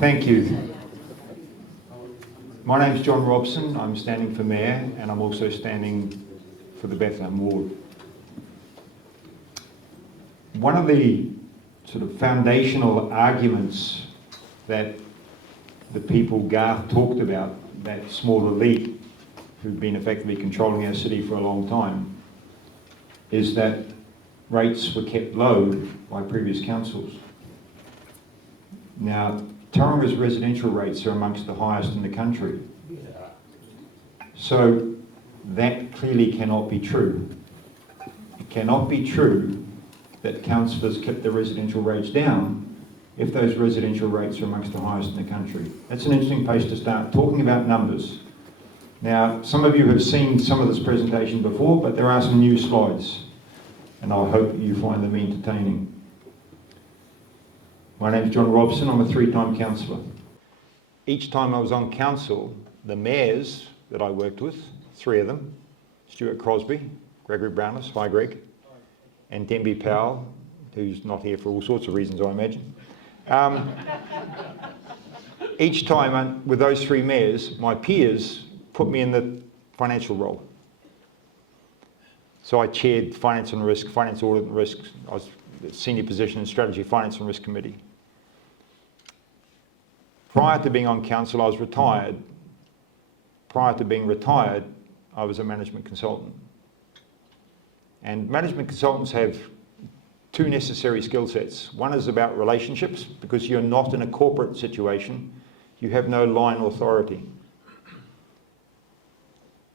Thank you. My name's John Robson. I'm standing for Mayor, and I'm also standing for the Bethlehem ward. One of the sort of foundational arguments that the people Garth talked about, that small elite who've been effectively controlling our city for a long time, is that rates were kept low by previous councils. Now, Tauranga's residential rates are amongst the highest in the country. So that clearly cannot be true. It cannot be true that councillors kept the residential rates down if those residential rates are amongst the highest in the country. That's an interesting place to start talking about numbers. Now, some of you have seen some of this presentation before, but there are some new slides, and I hope you find them entertaining. My name's John Robson. I'm a 3-time councillor. Each time I was on council, the mayors that I worked with, 3 of them, Stuart Crosby, Gregory Brownless, hi Greg, and Denby Powell, who's not here for all sorts of reasons, I imagine. Each time with those 3 mayors, my peers put me in the financial role. So I chaired Finance and Risk, Finance Audit and Risk. I was the senior position in Strategy, Finance and Risk Committee. Prior to being on council, I was retired. Prior to being retired, I was a management consultant. And management consultants have 2 necessary skill sets. One is about relationships, because you're not in a corporate situation. You have no line authority.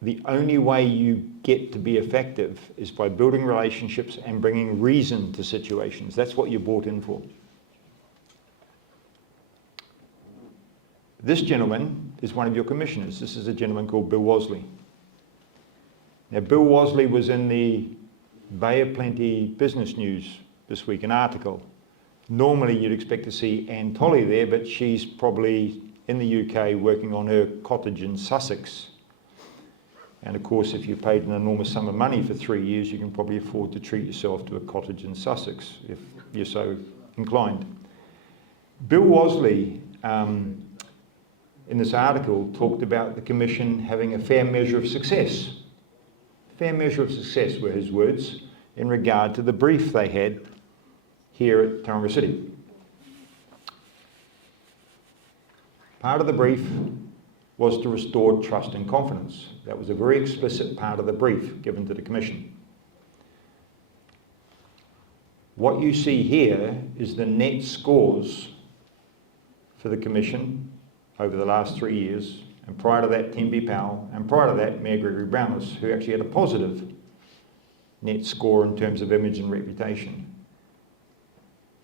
The only way you get to be effective is by building relationships and bringing reason to situations. That's what you're brought in for. This gentleman is one of your commissioners. This is a gentleman called Bill Wasley. Now, Bill Wasley was in the Bay of Plenty Business News this week, an article. Normally you'd expect to see Anne Tolley there, but she's probably in the UK working on her cottage in Sussex. And of course, if you paid an enormous sum of money for 3 years, you can probably afford to treat yourself to a cottage in Sussex, if you're so inclined. Bill Wasley, in this article, talked about the Commission having a fair measure of success. Fair measure of success were his words in regard to the brief they had here at Tauranga City. Part of the brief was to restore trust and confidence. That was a very explicit part of the brief given to the Commission. What you see here is the net scores for the Commission over the last 3 years, and prior to that, Denby Powell, and prior to that, Mayor Gregory Brownless, who actually had a positive net score in terms of image and reputation.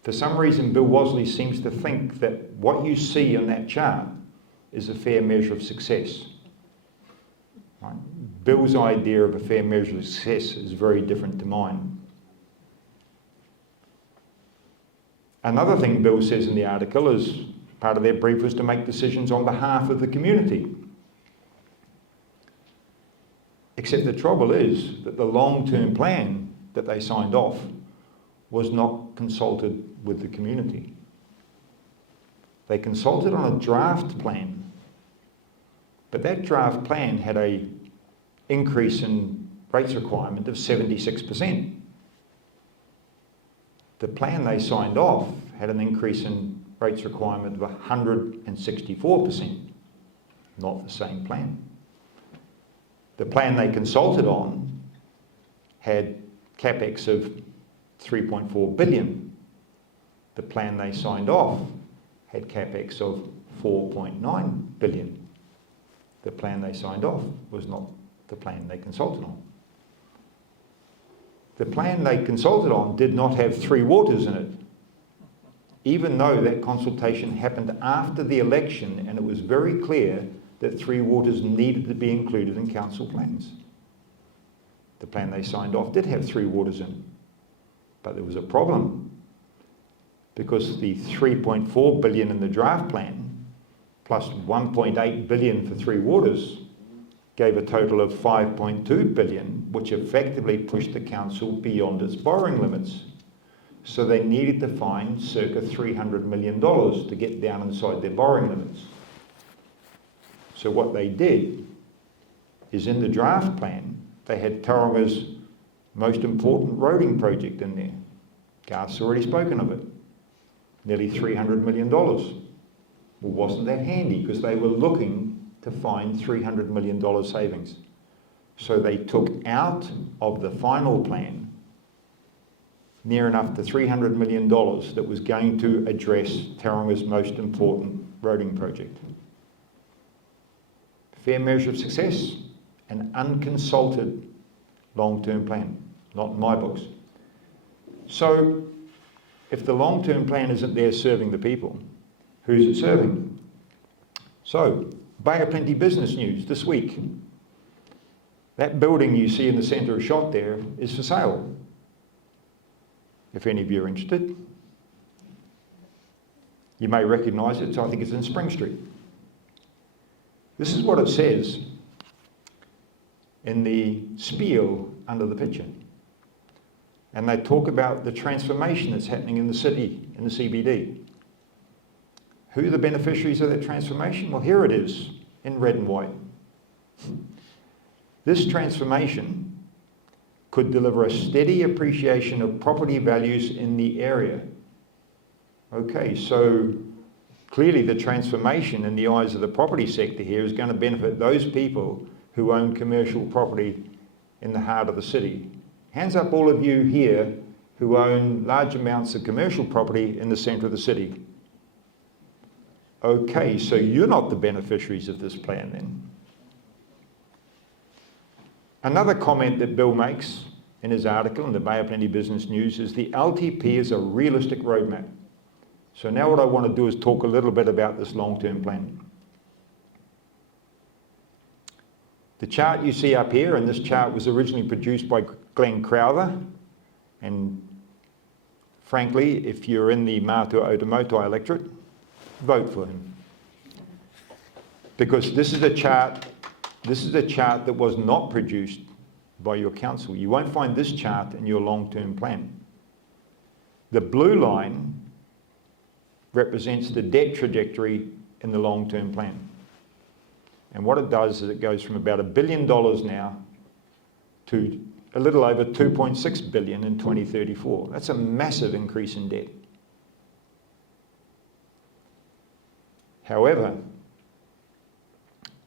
For some reason, Bill Wasley seems to think that what you see on that chart is a fair measure of success. Right? Bill's idea of a fair measure of success is very different to mine. Another thing Bill says in the article is part of their brief was to make decisions on behalf of the community. Except the trouble is that the long-term plan that they signed off was not consulted with the community. They consulted on a draft plan, but that draft plan had an increase in rates requirement of 76%. The plan they signed off had an increase in rates requirement of 164%, not the same plan. The plan they consulted on had capex of 3.4 billion. The plan they signed off had capex of 4.9 billion. The plan they signed off was not the plan they consulted on. The plan they consulted on did not have 3 waters in it, even though that consultation happened after the election and it was very clear that 3 waters needed to be included in council plans. The plan they signed off did have 3 waters in, but there was a problem because the 3.4 billion in the draft plan plus 1.8 billion for 3 waters gave a total of 5.2 billion, which effectively pushed the council beyond its borrowing limits. So they needed to find circa $300 million to get down inside their borrowing limits. So what they did is in the draft plan, they had Tauranga's most important roading project in there. Garth's already spoken of it. Nearly $300 million. Well, wasn't that handy? Because they were looking to find $300 million savings. So they took out of the final plan near enough to $300 million that was going to address Tauranga's most important roading project. Fair measure of success, an unconsulted long-term plan, not in my books. So, if the long-term plan isn't there serving the people, who's it serving? So, Bay of Plenty business news this week. That building you see in the centre of shot there is for sale. If any of you are interested. You may recognise it, so I think it's in Spring Street. This is what it says in the spiel under the picture. And they talk about the transformation that's happening in the city, in the CBD. Who are the beneficiaries of that transformation? Well, here it is in red and white. This transformation could deliver a steady appreciation of property values in the area. Okay, so clearly the transformation in the eyes of the property sector here is going to benefit those people who own commercial property in the heart of the city. Hands up all of you here who own large amounts of commercial property in the centre of the city. Okay, so you're not the beneficiaries of this plan then. Another comment that Bill makes in his article in the Bay of Plenty Business News is the LTP is a realistic roadmap. So now what I want to do is talk a little bit about this long-term plan. The chart you see up here, and this chart was originally produced by Glenn Crowther, and frankly, if you're in the Matua Otomotai electorate, vote for him. Because this is a chart that was not produced by your council. You won't find this chart in your long-term plan. The blue line represents the debt trajectory in the long-term plan. And what it does is it goes from about $1 billion now to a little over 2.6 billion in 2034. That's a massive increase in debt. However,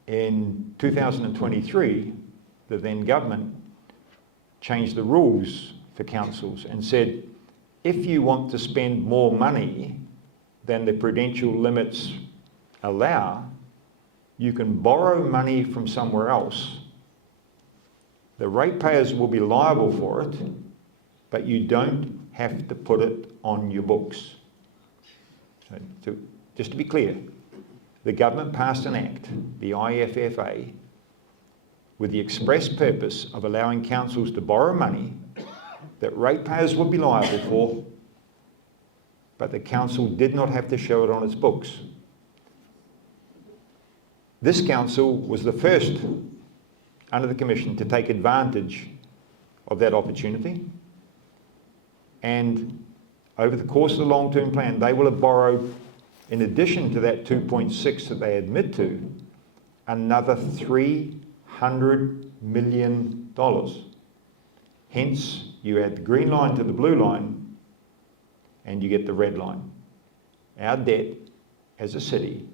in 2023, the then government changed the rules for councils and said, if you want to spend more money than the prudential limits allow, you can borrow money from somewhere else. The ratepayers will be liable for it, but you don't have to put it on your books. So just to be clear, the government passed an act, the IFFA, with the express purpose of allowing councils to borrow money that ratepayers would be liable for, but the council did not have to show it on its books. This council was the first under the Commission to take advantage of that opportunity, and over the course of the long-term plan, they will have borrowed, in addition to that 2.6 that they admit to, another $300 million. Hence, you add the green line to the blue line, and you get the red line. Our debt as a city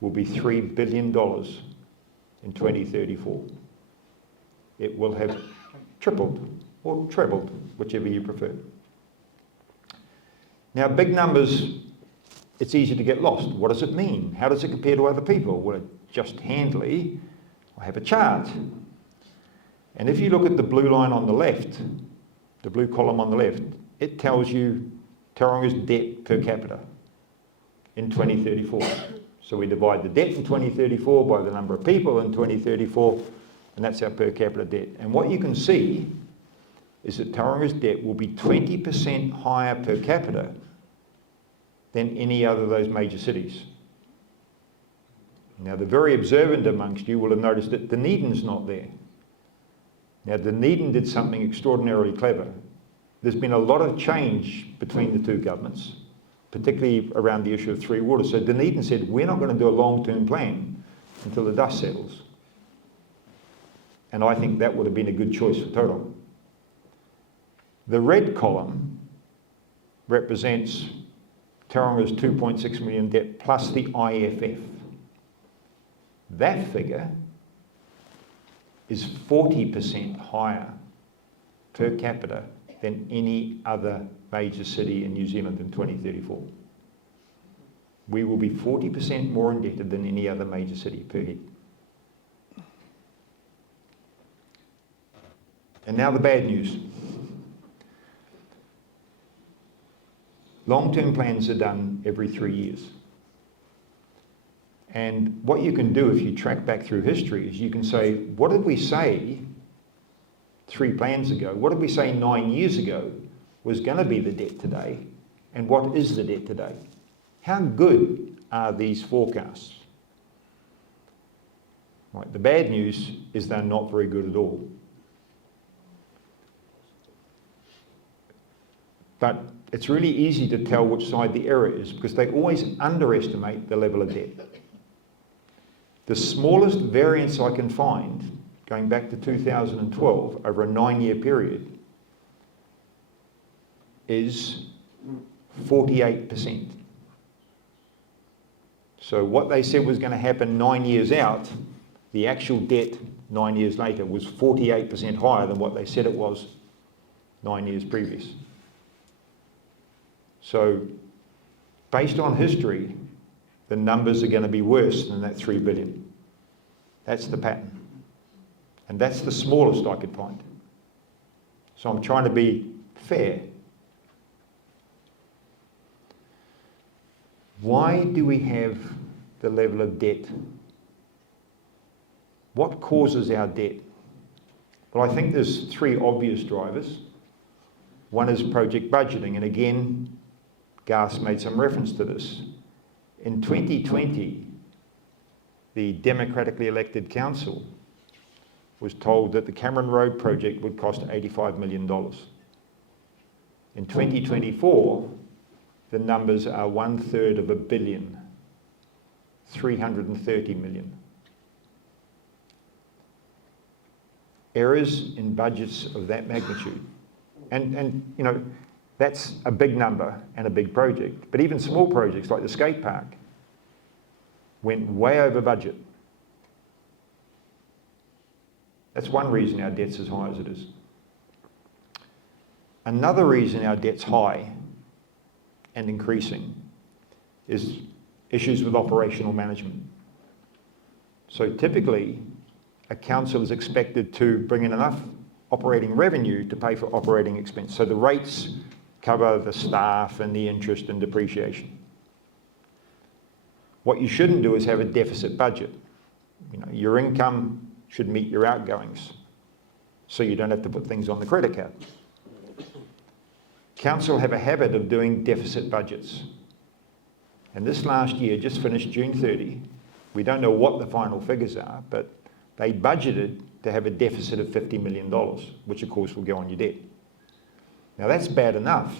will be $3 billion in 2034. It will have tripled or trebled, whichever you prefer. Now, big numbers, it's easy to get lost. What does it mean? How does it compare to other people? Well, just handily, I have a chart. And if you look at the blue line on the left, the blue column on the left, it tells you Tauranga's debt per capita in 2034. So we divide the debt in 2034 by the number of people in 2034, and that's our per capita debt. And what you can see is that Tauranga's debt will be 20% higher per capita than any other of those major cities. Now, the very observant amongst you will have noticed that Dunedin's not there. Now, Dunedin did something extraordinarily clever. there's been a lot of change between the two governments, particularly around the issue of Three Waters. So Dunedin said, we're not going to do a long-term plan until the dust settles. And I think that would have been a good choice for Tauranga. The red column represents Tauranga's 2.6 million debt plus the IFF. That figure is 40% higher per capita than any other major city in New Zealand in 2034. We will be 40% more indebted than any other major city per head. And now the bad news. Long-term plans are done every 3 years. And what you can do if you track back through history is you can say, what did we say 3 plans ago? What did we say 9 years ago was going to be the debt today? And what is the debt today? How good are these forecasts? Right, the bad news is they're not very good at all. But it's really easy to tell which side the error is because they always underestimate the level of debt. The smallest variance I can find, going back to 2012, over a 9-year period, is 48%. So what they said was going to happen 9 years out, the actual debt 9 years later was 48% higher than what they said it was 9 years previous. So based on history, the numbers are going to be worse than that 3 billion. That's the pattern. And that's the smallest I could find. So I'm trying to be fair. Why do we have the level of debt? What causes our debt? Well, I think there's 3 obvious drivers. One is project budgeting, and again, Garth made some reference to this. In 2020, the democratically elected council was told that the Cameron Road project would cost $85 million. In 2024, the numbers are 1/3 of $1 billion, 330 million. Errors in budgets of that magnitude. And you know, that's a big number and a big project. But even small projects like the skate park went way over budget. That's one reason our debt's as high as it is. Another reason our debt's high and increasing is issues with operational management. So typically, a council is expected to bring in enough operating revenue to pay for operating expense. So the rates cover the staff and the interest and depreciation. What you shouldn't do is have a deficit budget. You know, your income should meet your outgoings, so you don't have to put things on the credit card. Council have a habit of doing deficit budgets. And this last year, just finished June 30, we don't know what the final figures are, but they budgeted to have a deficit of $50 million, which of course will go on your debt. Now that's bad enough,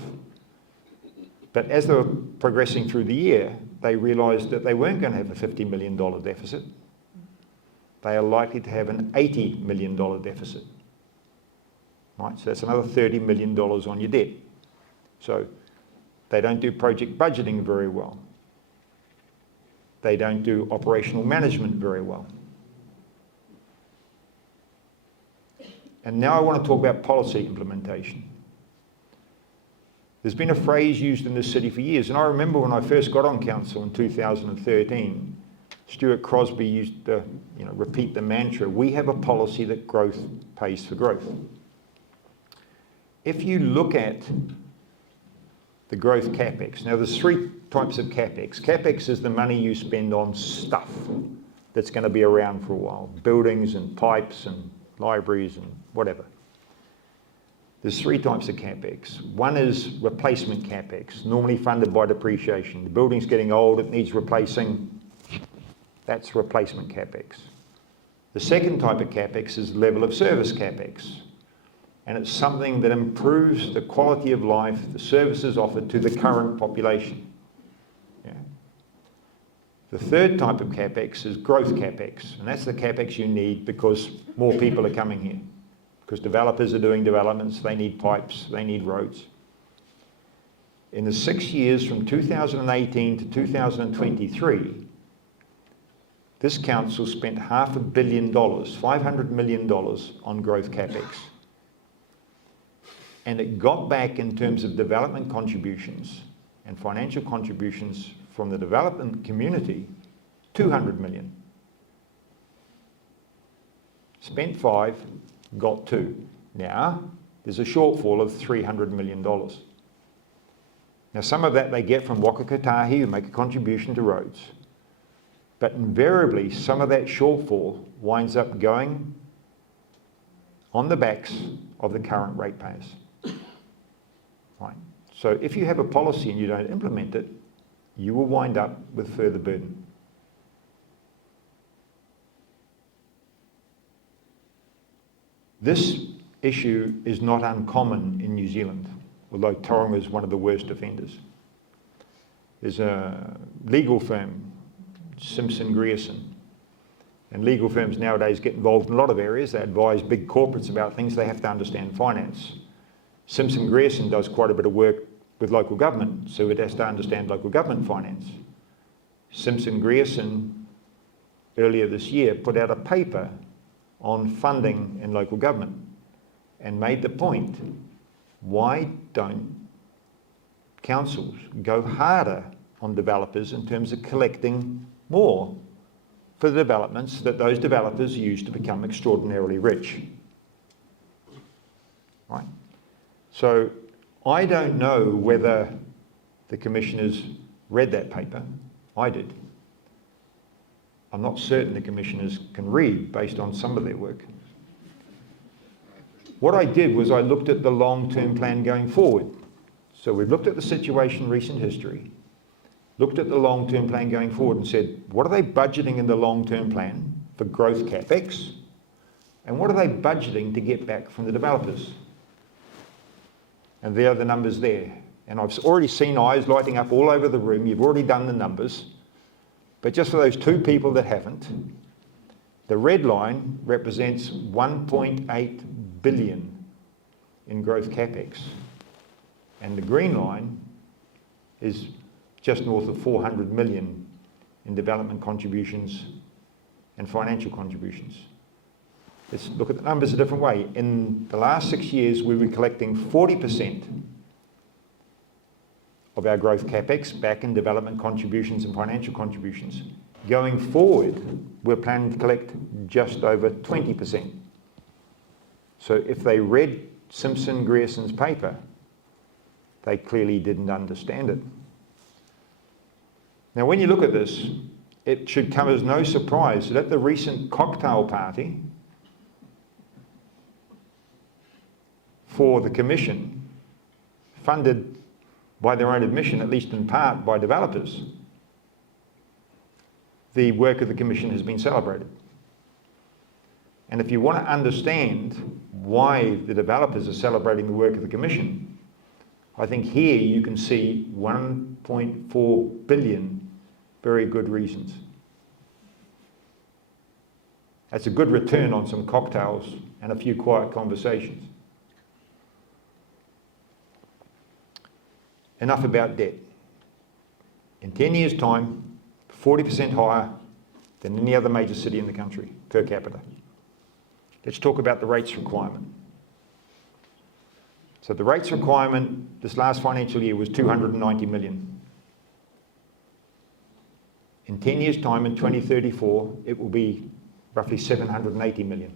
but as they were progressing through the year, they realised that they weren't going to have a $50 million deficit. They are likely to have an $80 million deficit. Right? So that's another $30 million on your debt. So they don't do project budgeting very well. They don't do operational management very well. And now I want to talk about policy implementation. There's been a phrase used in this city for years, and I remember when I first got on council in 2013, Stuart Crosby used to repeat the mantra, we have a policy that growth pays for growth. If you look at the growth CapEx, now there's 3 types of CapEx. CapEx is the money you spend on stuff that's going to be around for a while, buildings and pipes and libraries and whatever. There's 3 types of CapEx. One is replacement CapEx, normally funded by depreciation. The building's getting old, it needs replacing. That's replacement CapEx. The second type of CapEx is level of service CapEx. and it's something that improves the quality of life, the services offered to the current population. Yeah. The third type of CapEx is growth CapEx, and that's the CapEx you need because more people are coming here. Because developers are doing developments, they need pipes, they need roads. In the 6 years from 2018 to 2023, this council spent $500 million, $500 million on growth CapEx. And it got back in terms of development contributions and financial contributions from the development community, 200 million. Spent 5, got 2. Now, there's a shortfall of $300 million. Now, some of that they get from Waka Kotahi, who make a contribution to roads. But invariably, some of that shortfall winds up going on the backs of the current ratepayers. Right. So if you have a policy and you don't implement it, you will wind up with further burden. This issue is not uncommon in New Zealand, although Tauranga is one of the worst offenders. There's a legal firm, Simpson Grierson, and legal firms nowadays get involved in a lot of areas. They advise big corporates about things. They have to understand finance. Simpson Grierson does quite a bit of work with local government, so it has to understand local government finance. Simpson Grierson, earlier this year, put out a paper on funding in local government and made the point, why don't councils go harder on developers in terms of collecting more for the developments that those developers use to become extraordinarily rich? Right? So I don't know whether the commissioners read that paper. I did. I'm not certain the commissioners can read based on some of their work. What I did was I looked at the long-term plan going forward. So we've looked at the situation in recent history, looked at the long-term plan going forward and said, what are they budgeting in the long-term plan for growth CapEx? And what are they budgeting to get back from the developers? And there are the numbers there. And I've already seen eyes lighting up all over the room. You've already done the numbers. But just for those 2 people that haven't, the red line represents 1.8 billion in growth CapEx. And the green line is just north of 400 million in development contributions and financial contributions. Let's look at the numbers a different way. In the last 6 years, we were collecting 40% of our growth CapEx back in development contributions and financial contributions. Going forward, we're planning to collect just over 20%. So if they read Simpson Grierson's paper, they clearly didn't understand it. Now, when you look at this, it should come as no surprise that at the recent cocktail party for the Commission, funded by their own admission, at least in part by developers, the work of the Commission has been celebrated. And if you want to understand why the developers are celebrating the work of the Commission, I think here you can see 1.4 billion very good reasons. That's a good return on some cocktails and a few quiet conversations. Enough about debt. In 10 years' time, 40% higher than any other major city in the country, per capita. Let's talk about the rates requirement. So the rates requirement this last financial year was 290 million. In 10 years' time, in 2034, it will be roughly 780 million.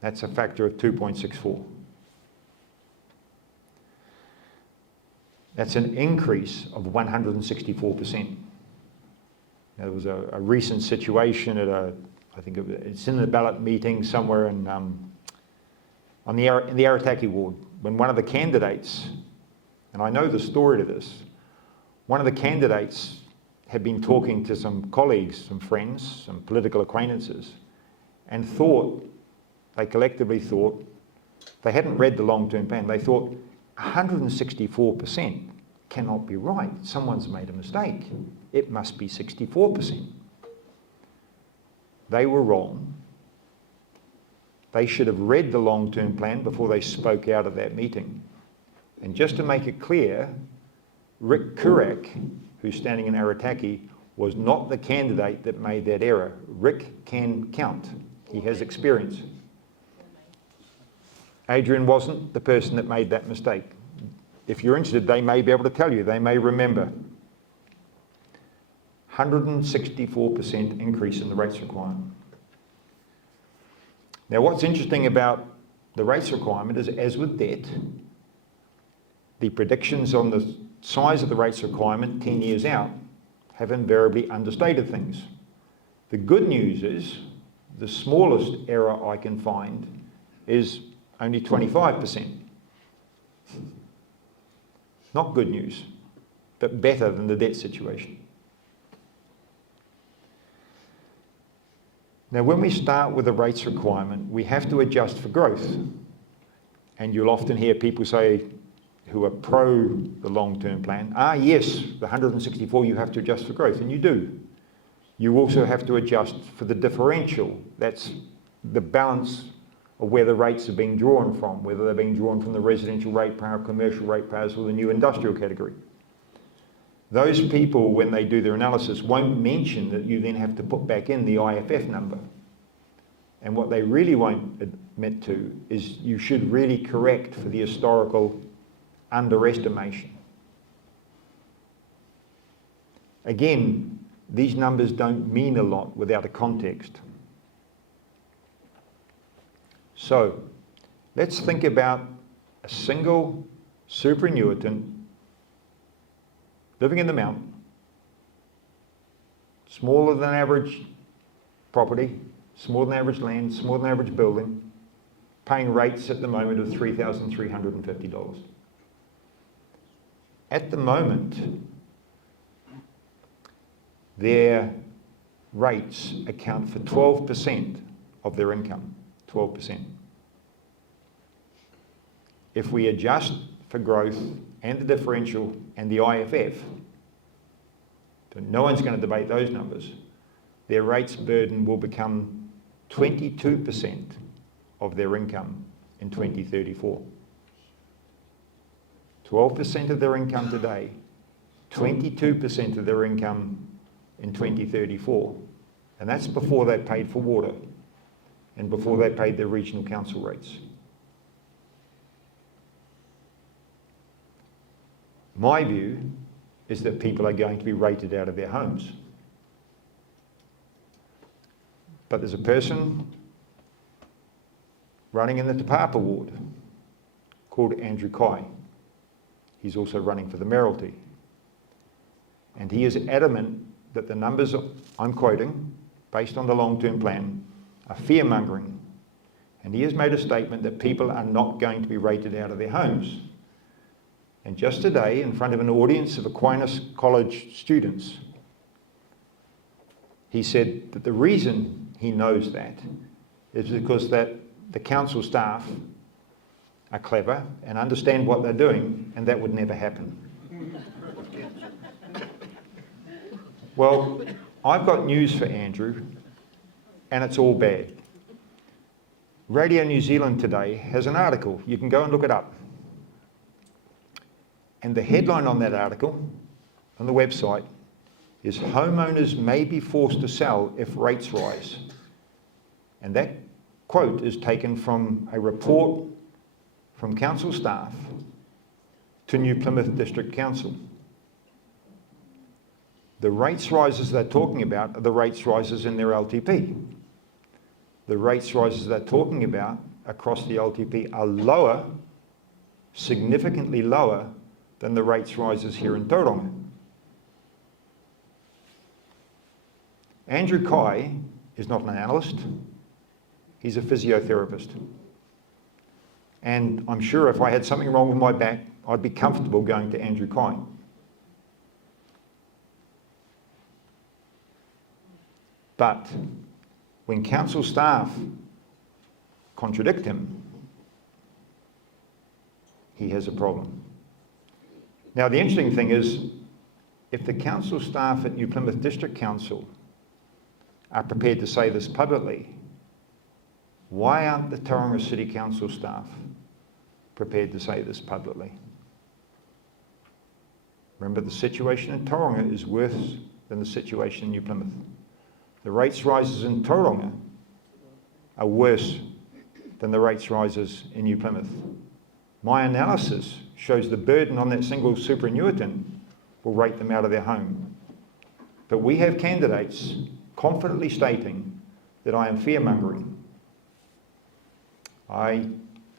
That's a factor of 2.64. That's an increase of 164%. Now, there was a recent situation at I think it's in the ballot meeting somewhere in the Arataki ward, when one of the candidates, and I know the story to this, one of the candidates had been talking to some colleagues, some friends, some political acquaintances, and thought they collectively thought, they hadn't read the long-term plan, they thought 164% cannot be right. Someone's made a mistake. It must be 64%. They were wrong. They should have read the long-term plan before they spoke out at that meeting. And just to make it clear, Rick Kurak, who's standing in Arataki, was not the candidate that made that error. Rick can count. He has experience. Adrian wasn't the person that made that mistake. If you're interested, they may be able to tell you. They may remember. 164% increase in the rates requirement. Now, what's interesting about the rates requirement is, as with debt, the predictions on the size of the rates requirement 10 years out have invariably understated things. The good news is, the smallest error I can find is only 25%. Not good news, but better than the debt situation. Now, when we start with a rates requirement, we have to adjust for growth. And you'll often hear people say, who are pro the long-term plan, yes, the 164 you have to adjust for growth, and you do. You also have to adjust for the differential. That's the balance of where the rates are being drawn from, whether they're being drawn from the residential ratepayer, commercial ratepayers, or the new industrial category. Those people, when they do their analysis, won't mention that you then have to put back in the IFF number. And what they really won't admit to is you should really correct for the historical underestimation. Again, these numbers don't mean a lot without a context. So, let's think about a single superannuitant living in the mountain, smaller than average property, smaller than average land, smaller than average building, paying rates at the moment of $3,350. At the moment, their rates account for 12% of their income, 12%. If we adjust for growth and the differential and the IFF, so no one's going to debate those numbers, their rates burden will become 22% of their income in 2034. 12% of their income today, 22% of their income in 2034. And that's before they paid for water and before they paid their regional council rates. My view is that people are going to be rated out of their homes. But there's a person running in the Te Papa ward called Andrew Kai. He's also running for the mayoralty. And he is adamant that the numbers I'm quoting, based on the long-term plan, are fear-mongering. And he has made a statement that people are not going to be rated out of their homes. And just today, in front of an audience of Aquinas College students, he said that the reason he knows that is because that the council staff are clever and understand what they're doing, and that would never happen. Well, I've got news for Andrew, and it's all bad. Radio New Zealand today has an article. You can go and look it up. And the headline on that article, on the website, is "Homeowners may be forced to sell if rates rise." And that quote is taken from a report from council staff to New Plymouth District Council. The rates rises they're talking about are the rates rises in their LTP. The rates rises they're talking about across the LTP are lower, significantly lower, than the rates rises here in Tauranga. Andrew Kai is not an analyst, he's a physiotherapist. And I'm sure if I had something wrong with my back, I'd be comfortable going to Andrew Kai. But when council staff contradict him, he has a problem. Now, the interesting thing is, if the council staff at New Plymouth District Council are prepared to say this publicly, why aren't the Tauranga City Council staff prepared to say this publicly? Remember, the situation in Tauranga is worse than the situation in New Plymouth. The rates rises in Tauranga are worse than the rates rises in New Plymouth. My analysis shows the burden on that single superannuitant will rate them out of their home. But we have candidates confidently stating that I am fear-mongering. I,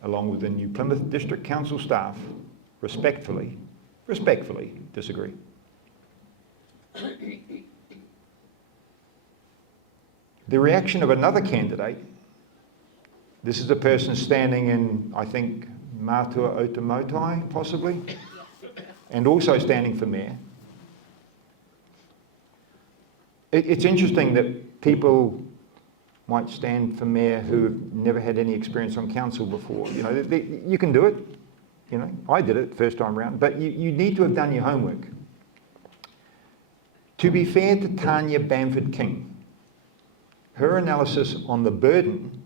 along with the New Plymouth District Council staff, respectfully disagree. The reaction of another candidate, this is a person standing in, I think, Matua Otamotai, possibly, and also standing for mayor. It's interesting that people might stand for mayor who have never had any experience on council before. You know, you can do it. You know, I did it first time round, but you need to have done your homework. To be fair to Tanya Bamford-King, her analysis on the burden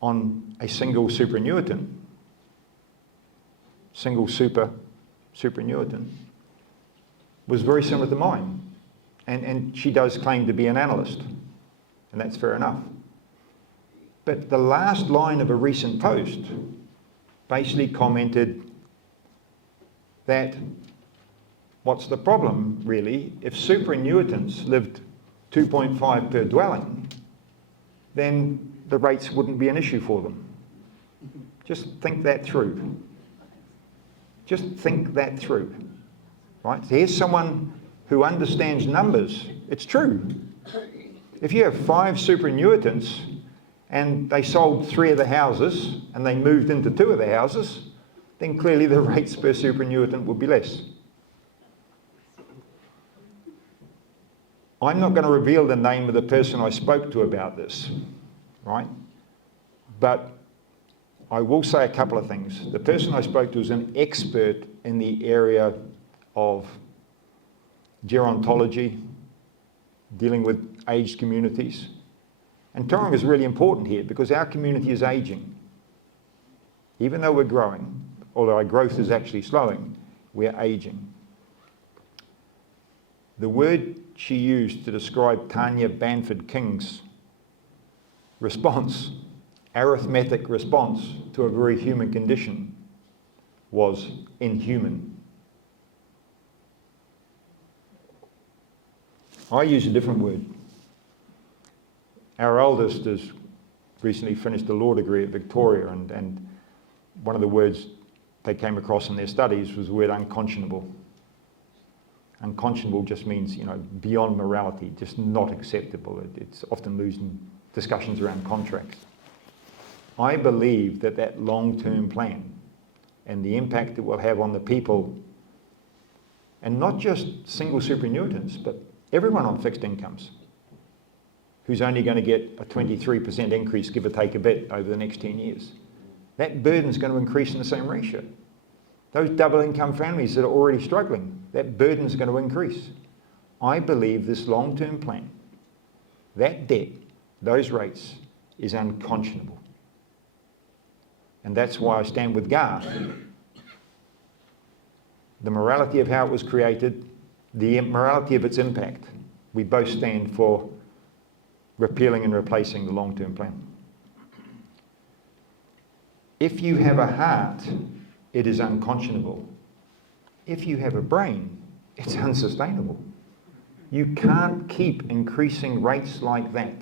on a single superannuitant, was very similar to mine. And she does claim to be an analyst, and that's fair enough. But the last line of a recent post basically commented that what's the problem, really? If superannuitants lived 2.5 per dwelling, then the rates wouldn't be an issue for them. Just think that through. Just think that through, right? So here's someone who understands numbers. It's true. If you have 5 superannuitants and they sold 3 of the houses and they moved into 2 of the houses, then clearly the rates per superannuitant would be less. I'm not going to reveal the name of the person I spoke to about this, right? But I will say a couple of things. The person I spoke to is an expert in the area of gerontology, dealing with aged communities. And Tauranga is really important here because our community is ageing. Even though we're growing, although our growth is actually slowing, we're ageing. The word she used to describe Tanya Bamford-King's response, arithmetic response to a very human condition, was inhuman. I use a different word. Our eldest has recently finished a law degree at Victoria, and one of the words they came across in their studies was the word unconscionable. Unconscionable just means, you know, beyond morality, just not acceptable. It's often losing discussions around contracts. I believe that that long-term plan and the impact it will have on the people, and not just single superannuitants, but everyone on fixed incomes, who's only going to get a 23% increase, give or take a bit, over the next 10 years. That burden's going to increase in the same ratio. Those double income families that are already struggling, that burden's going to increase. I believe this long-term plan, that debt, those rates, is unconscionable. And that's why I stand with Garth. The morality of how it was created, the morality of its impact, we both stand for repealing and replacing the long-term plan. If you have a heart, it is unconscionable. If you have a brain, it's unsustainable. You can't keep increasing rates like that.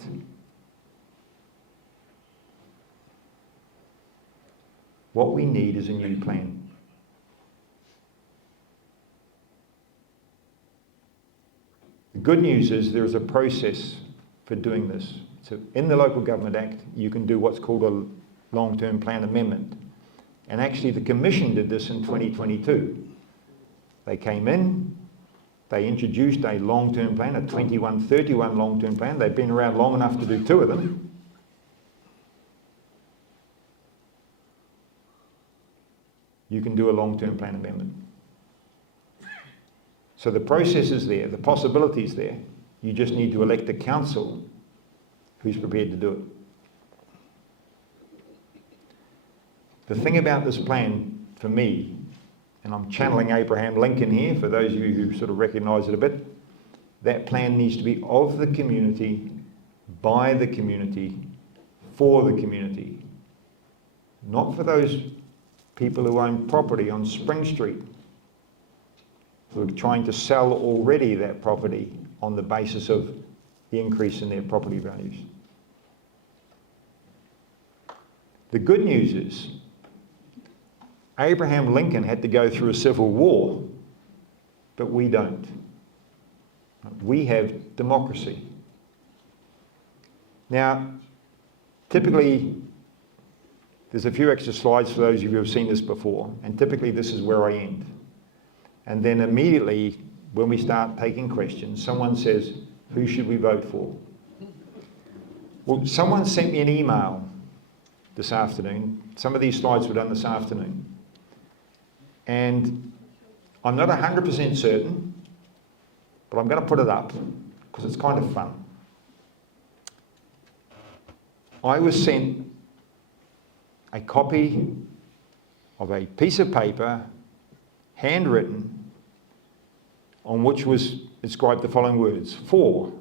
What we need is a new plan. The good news is there is a process for doing this. So in the Local Government Act, you can do what's called a long-term plan amendment. And actually the Commission did this in 2022. They came in, they introduced a long-term plan, a 21-31 long-term plan. They've been around long enough to do 2 of them. you can do a long-term plan amendment. So the process is there, the possibility is there. You just need to elect a council who's prepared to do it. The thing about this plan, for me, and I'm channeling Abraham Lincoln here, for those of you who sort of recognise it a bit, that plan needs to be of the community, by the community, for the community. Not for those people who own property on Spring Street, who are trying to sell already that property on the basis of the increase in their property values. The good news is, Abraham Lincoln had to go through a civil war, but we don't. We have democracy. Now, typically, there's a few extra slides for those of you who have seen this before, and typically this is where I end. And then immediately, when we start taking questions, someone says, who should we vote for? Well, someone sent me an email this afternoon. Some of these slides were done this afternoon. And I'm not 100% certain, but I'm going to put it up because it's kind of fun. I was sent a copy of a piece of paper, handwritten, on which was inscribed the following words: for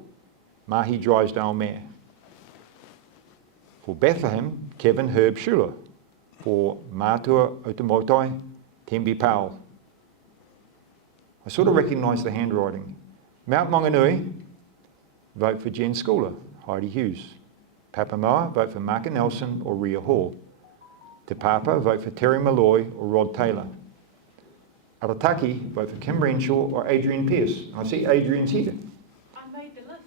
Mahi Drysdale Mayor, for Bethlehem, Kevin Herb Schuler, for Matua Otamotai, Tembi Powell. I sort of recognised the handwriting. Mount Maunganui, vote for Jen Schooler, Heidi Hughes. Papamoa, vote for Marka Nelson or Rhea Hall. Te Papa, vote for Terry Malloy or Rod Taylor. Arataki, vote for Kim Renshaw or Adrian Pearce. I see Adrian's here. I made the list.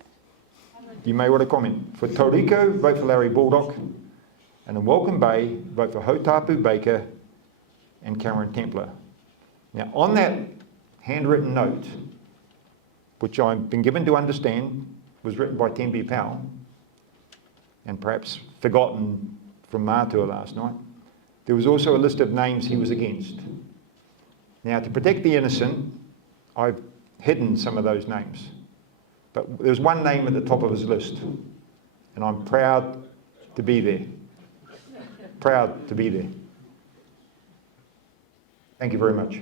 You may want to comment. For Tauriko, vote for Larry Baldock. And in Welcome Bay, vote for Hotapu Baker and Cameron Templer. Now, on that handwritten note, which I've been given to understand was written by Tembi Powell, and perhaps forgotten from Matua last night, there was also a list of names he was against. Now, to protect the innocent, I've hidden some of those names. But there's one name at the top of his list, and I'm proud to be there. Proud to be there. Thank you very much.